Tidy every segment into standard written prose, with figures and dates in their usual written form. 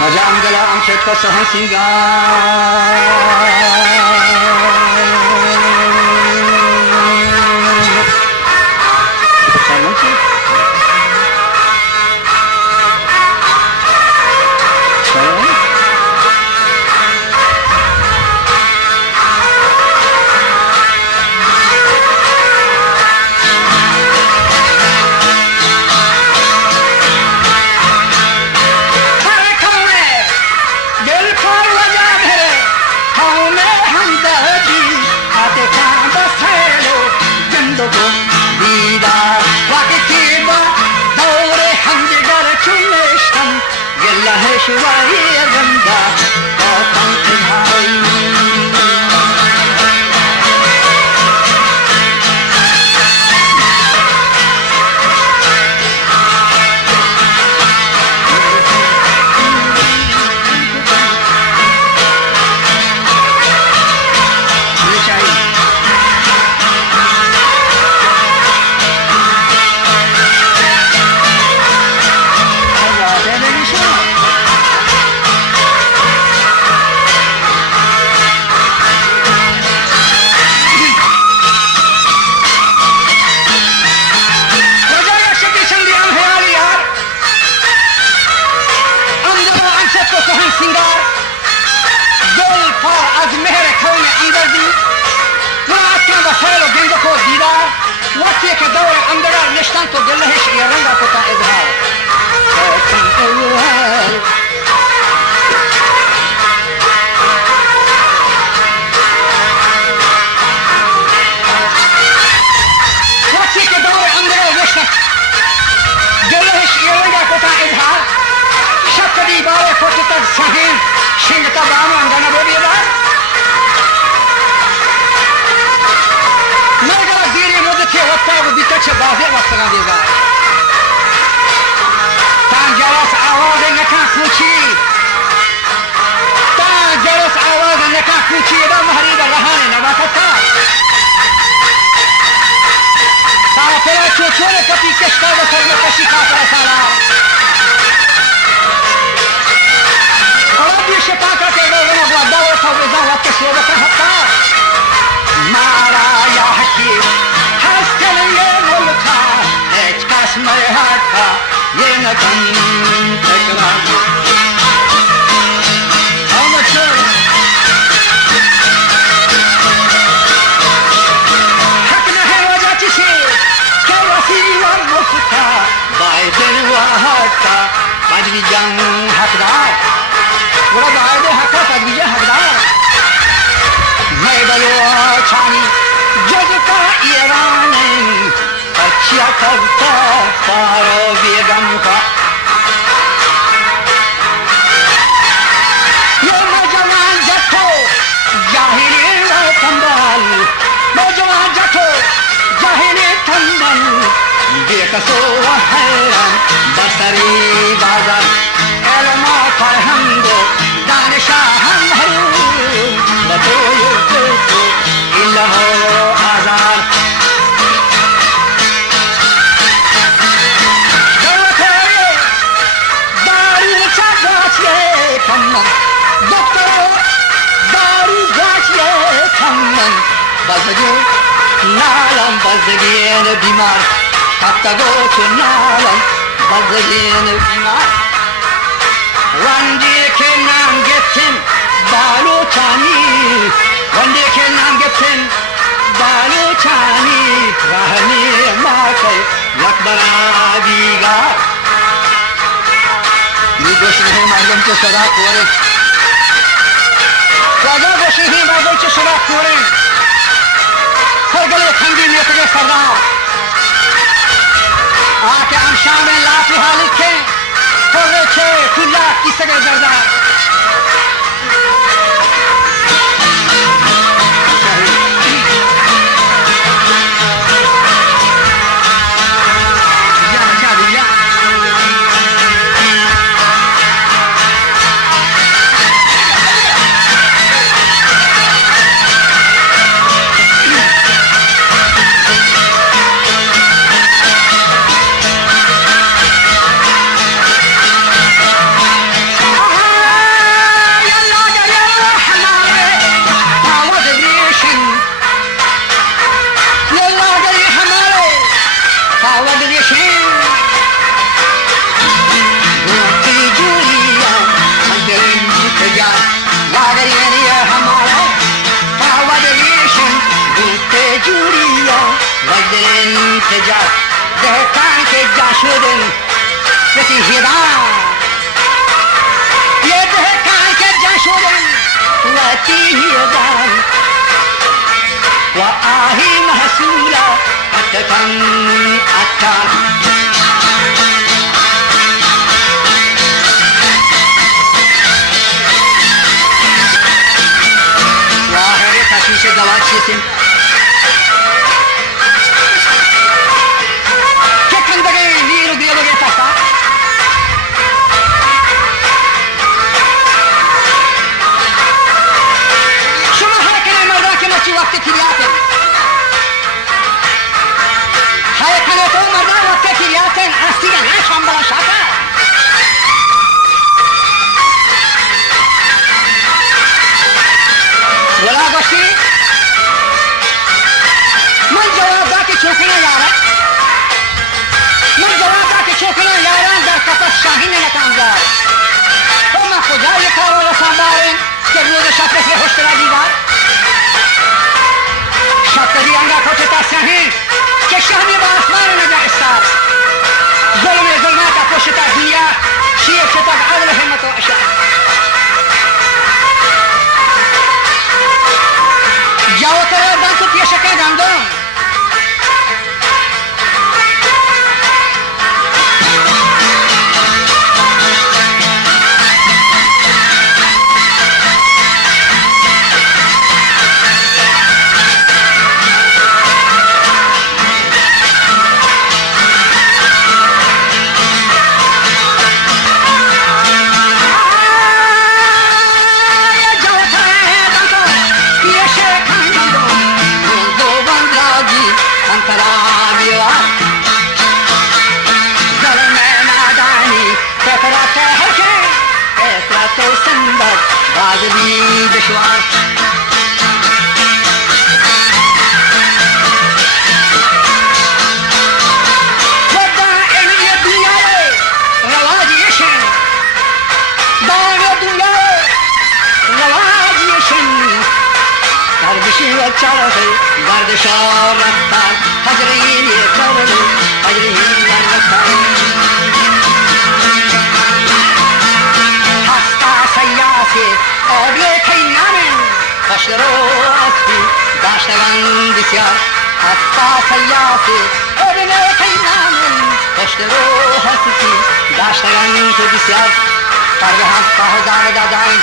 माझ्या अंगाला आमच्या कसं सिंगार شوارع غمدا طاقم تنهاي وقتی که دور اندرار نشتن تو دلهش یه رنگا کتا اظهار لیکن اول وقتی که دور اندرار نشتن دلهش یه رنگا کتا اظهار شک دیباره کتا سهین شنگتا بامو انگانا بو بیدار وقتا بودیتا چه بازی وقتا دیگه تان جرس آواز نکن کوچی تان جرس آواز نکن کوچی دا مهری دا رهانه نباکتا کافلا چوچوره کپی کشکا دا سرم کشی کافلا سالا اور بیش پاکا کے لوگوں کو دعوت تھا وزن وقت سیوہ کا حقا مارا یا حکیم مرحاتا یہ نکن تکرار حق نہ ہے وجہ چسے کہ وسیع اور مفتا بائدن وحاتا پدوی جنگ حقدار وہ بائد حقا پدوی جنگ حقدار میں بلو چھانی جد کا ایران اچھا کرتا پارو بیگم کا یہ نوجوان جٹھو جاہلی تنبل نوجوان جٹھو جاہلی تنبل بے قصو حیران بسری بازار علم و فرہنگ دانشہ ہم حروم بطول تو علم و آزار دکتر دارو گاشیه کمن بازگی نالم بازگین بیمار حتی گوچ نالم بازگین بیمار وندی که نام گفتن بالوچانی وندی که نام گفتن بالوچانی رهنی ماکی لکبرا دیگر گوشی هم مردم که صدا کوره راجا گوشی هم مردم که صدا کوره سرگلی خنگی نیتگه سردار آکه امشام لافی حالی که توگه چه کلا کسگه زردار جا دهقان که جا شدن یکی هیران یه دهقان که جا شدن یکی هیران و آهی محصولا اتکن اتکن واهر تشویش دوات چیستیم وقت تریاتن های کنه تو مردان وقت تریاتن استیگه نشان بلا شاکا ولا گوشتی من جواب دا که چوکنا یارا من جواب دا که چوکنا یاران در کفت شاهین نکامزار تو من خدا یک کارو رسان دارن که روز شب مثل خوشترا دیگر شبتری انگا کوچتا سهی که شهمی با آسمان نجا استار ظلمات پشتا دنیا شیع شتاق عدل همت و اشار جاو تر دانتو پیشکه گندم बादली दुश्वार वदा एलिया दुनिया रवाज यशन दाग दुनिया रवाज यशन गर्दिशी वचारा है गर्दिशा रफ्ता हजरीन ये कवल हजरीन रफ्ता آبله کینامن خوشرو استی داشتگان بسیار حتی سیاسی آبله کینامن خوشرو استی داشتگان تو بسیار فرده حتی هزار داداین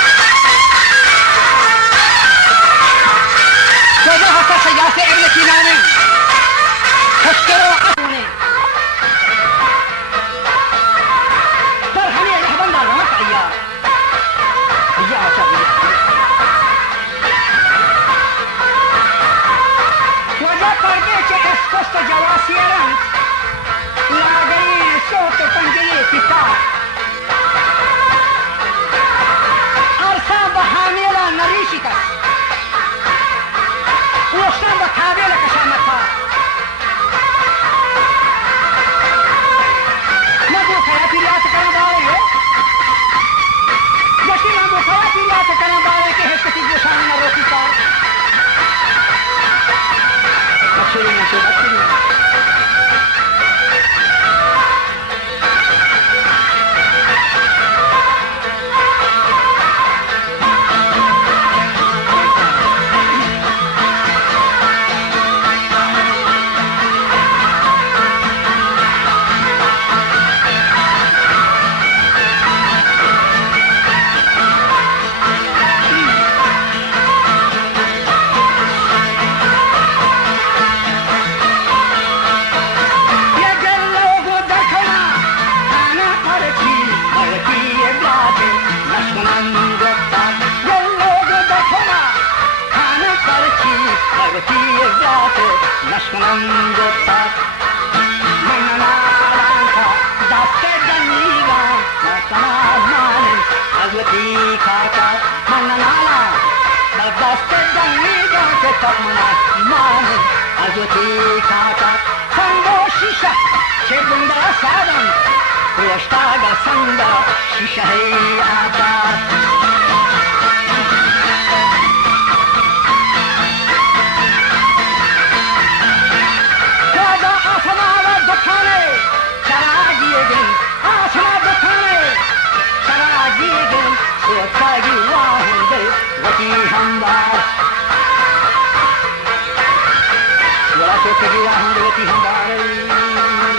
توجه حتی سیاسی آبله کینامن خوشرو استی در همه رهبان دارم ایار وجا پرده چه اسکست جواسیران لاغری صوت پنجلی کتاب ارسان با حامیلا نریشی کس وشتان با کابیل کشامتا نبو خیاتی لیات کرنا باوی ہو جشی من بو خیاتی لیات کرنا باوی که حسکتی جوشانی نروکی کار Absolutely. Nashkanam Gopal Manana Lanka Daste Daniga Nashkana Manin Azwati Kaka Manana Lanka Daste Daniga Ketamana Manin Azwati Kaka Sango Shisha Chebunda Sadam Rishtaga Sanga Shisha Hai Adat Come on! वती हमदार वड़ा तो कगिया हम वती हमदार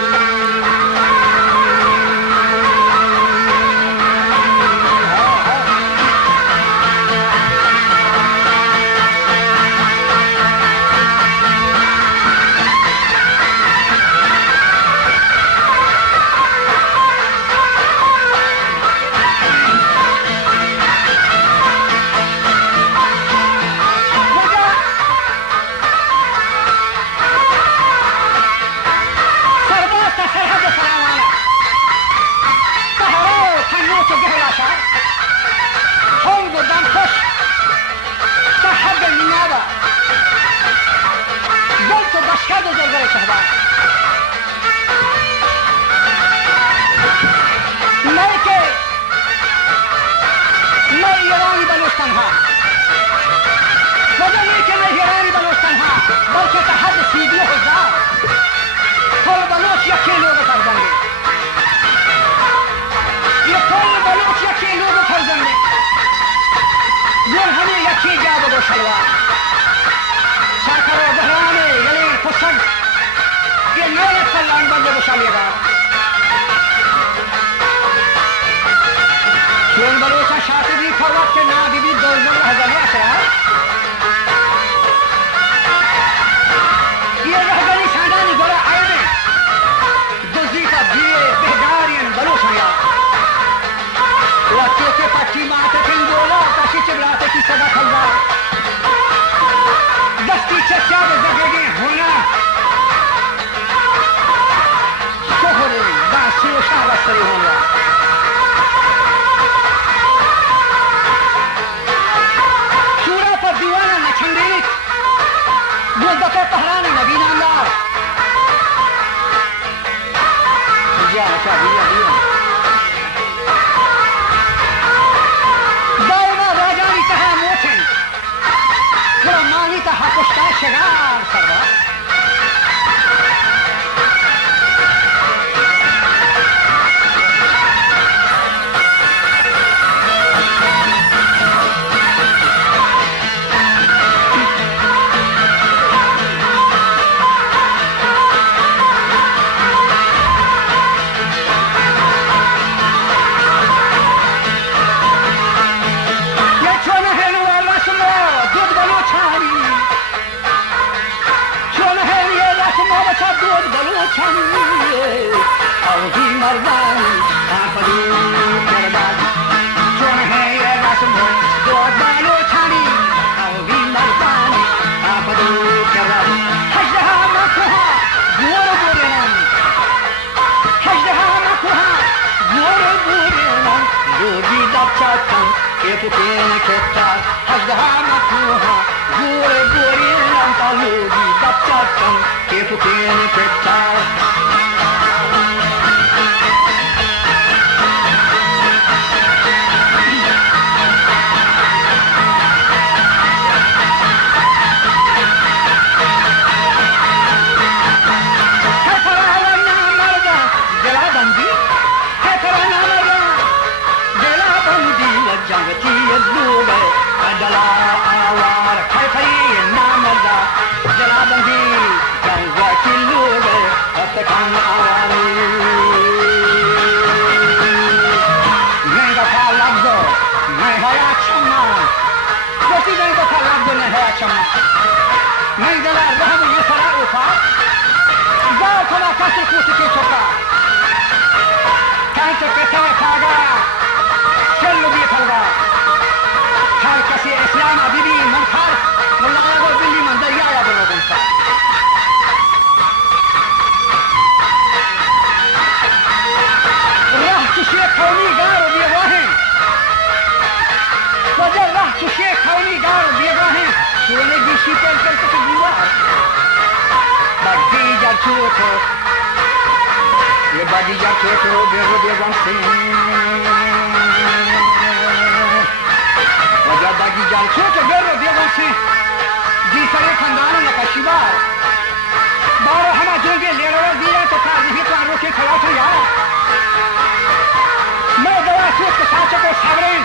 मैं दवा सूट के साथ को सावरेन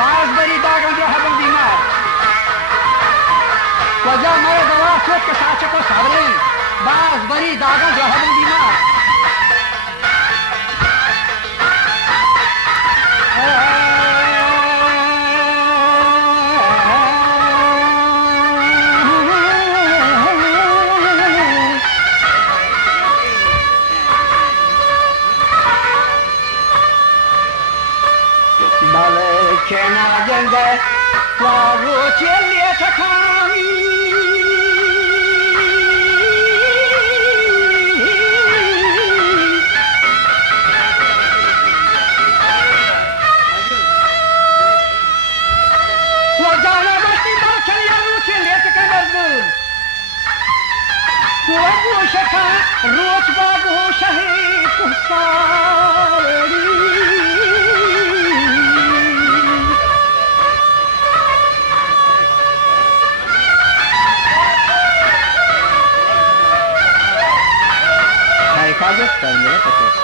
बाज बरी दागन जो है बंदी मार सोच के साथ को सावरे बास बड़ी दागा जो हम दीमा Kena jenge waru celia takami wajana basti baca waru celia takami waru shaka roz bagu shahi kusari कागज कर मेरा पचास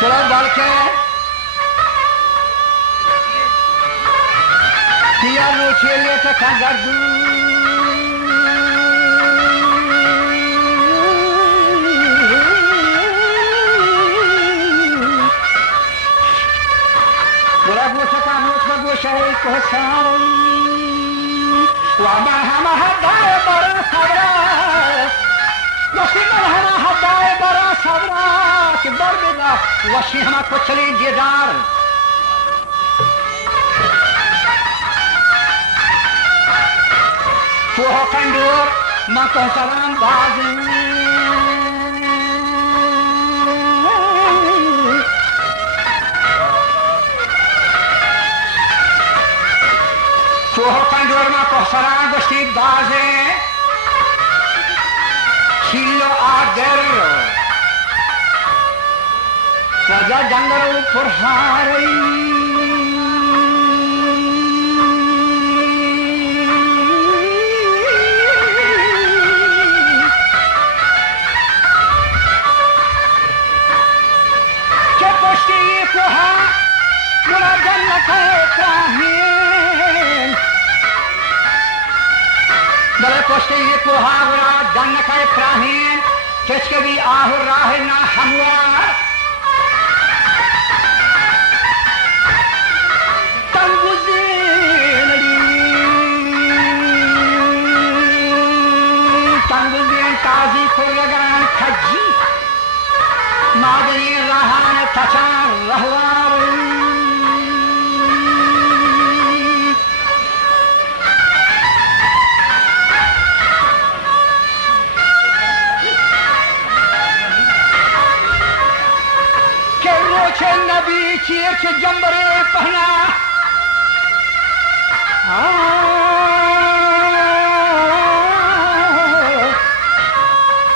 चलो बाल के किया रोचे ले तो खंडर Shai Kosari Wama Hama Hadai Bara Sabra Wasima Hama Hadai Bara Sabra Ki Barbida Washi Hama Kochali Didar Fuho Kandur Mako Salam Bazi Fuho Kandur Mako Salam Bazi Bazi Chilo Aguero Raja Jangaru Purhari Dale poste ye kohagura danna kai prahin kechkebi ahur rahe na hamwa tanguzin tazi koyagan khaji madani rahan tachar rahwar Che nabi chier che jambare pahna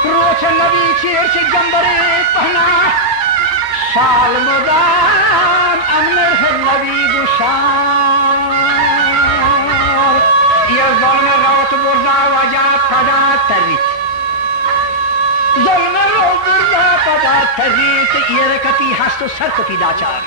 roche nabi chier che jambare pahna shal mudam amner hai nabi gushar ye zalme rawat burda waja pada tarit ظلم رو بردا پدا تزیت ایرکتی هست و سرکتی داچار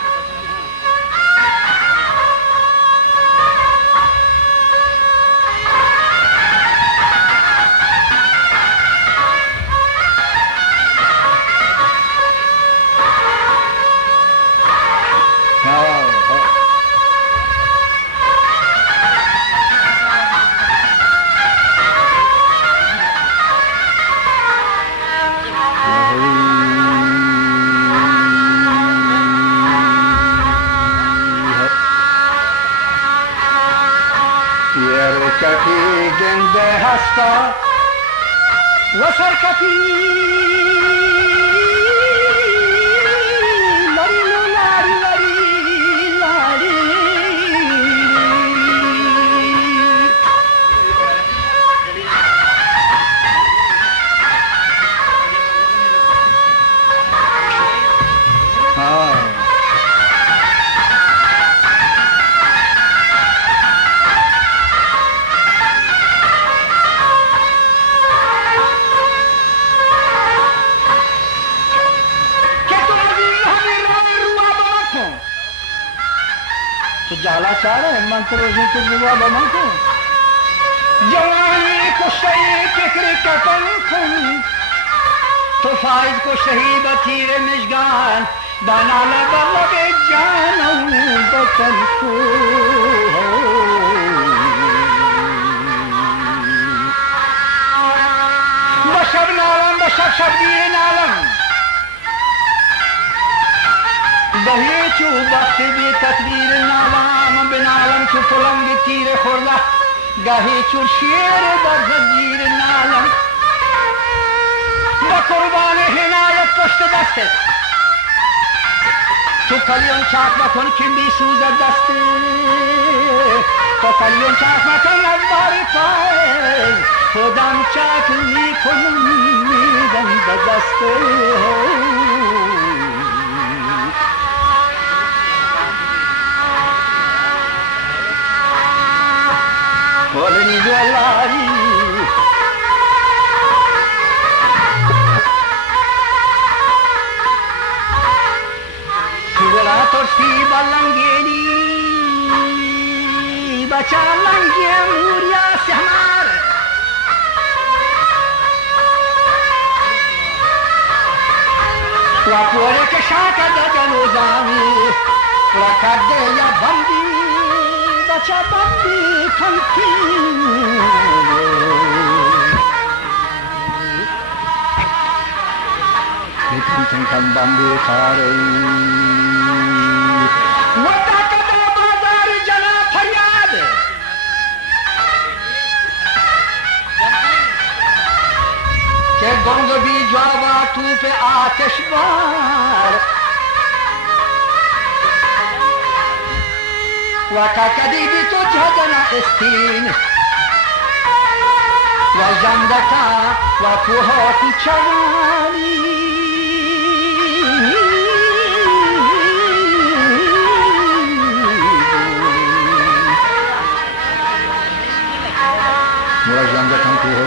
Yerkati gende hasta Vasarkati Lari lari lari lari यार मन तो रोज़ कुछ हुआ बमन को जवानी को सही फिक्र कतन खुन तो फाइज को सही बतीर मिशगान दाना लगे जानू बतन को बशब नालम बशब शब्दीर नालम दही चू वक्त भी तकदीर नालाम बिनालम चू पुलंग तीर खुरला गही चू शेर दर्जीर नालम बकुर्बान हिनायत पुष्ट दस्ते तू कलियों चाक मखन खिंडी सूज दस्ते तो कलियों चाक मखन अखबारी पाए खुदाम चाक ली खुन दम दस्ते Oleni duelari Sugala torsi balangeni Bacha langye muria sehmar Wapore ke shaka da janozami Wakadde ya bandi Bacha bandi kanki Kan bambu khare wata kada bazar jana faryad ke gong bhi jawaba tu pe aatish bar wata kadi bhi tu jana istin wa jandaka wa kuhat chawani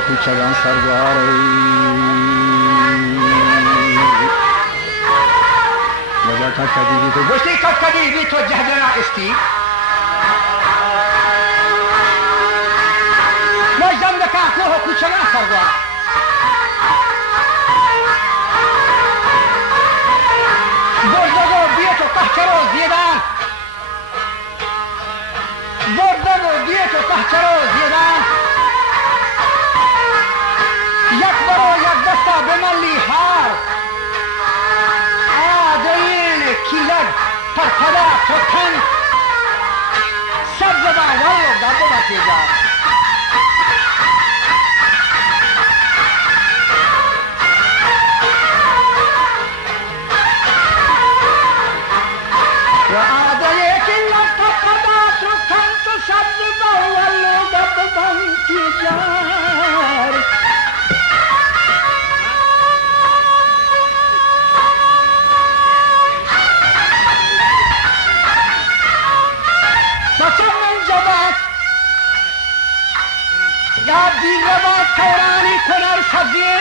Kuchagan sargare Wajah kadi itu Gusti kadi itu jahdana isti Wajah deka kuho kuchagan sargare Bordogo bieto kahcharo ziedan Bordogo bieto kahcharo ziedan دستا بملی هار آدین کلد پرپدا فتن سب زبان والو دادو باتی جا و آدین کلد پرپدا فتن تو سب زبان والو دادو باتی جا Ya birreva Tevrani konar saziye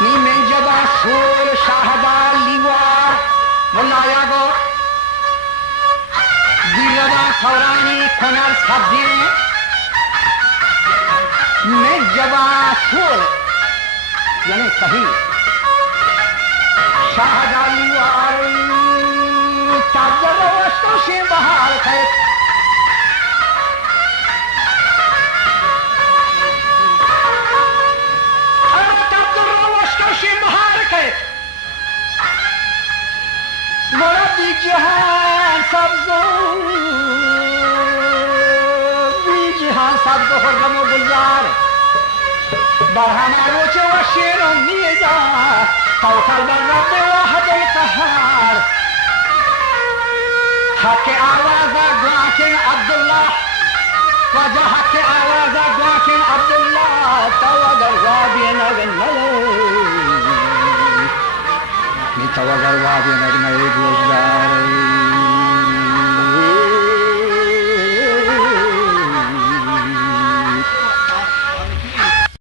Ni menjaba sur şahada livar Mullaya go Birreva Tevrani konar saziye Menjaba sur Yani sahih Şahada livar Tabzara vastoşi bahar kayıt Ama tabzara vastoşi bahar kayıt Morabbi cihan sabzo Bi cihan sabzo hurram-ı gulzar Barhana roçe ve şirin niza Tavkal ben Rabbi vahd-ı kahhar हक आवाज़ा गुआकिन अब्दुल्ला वजह हक आवाज़ा गुआकिन अब्दुल्ला तो अगर वादी नगन नले नी तो अगर वादी नगन एक रोजगार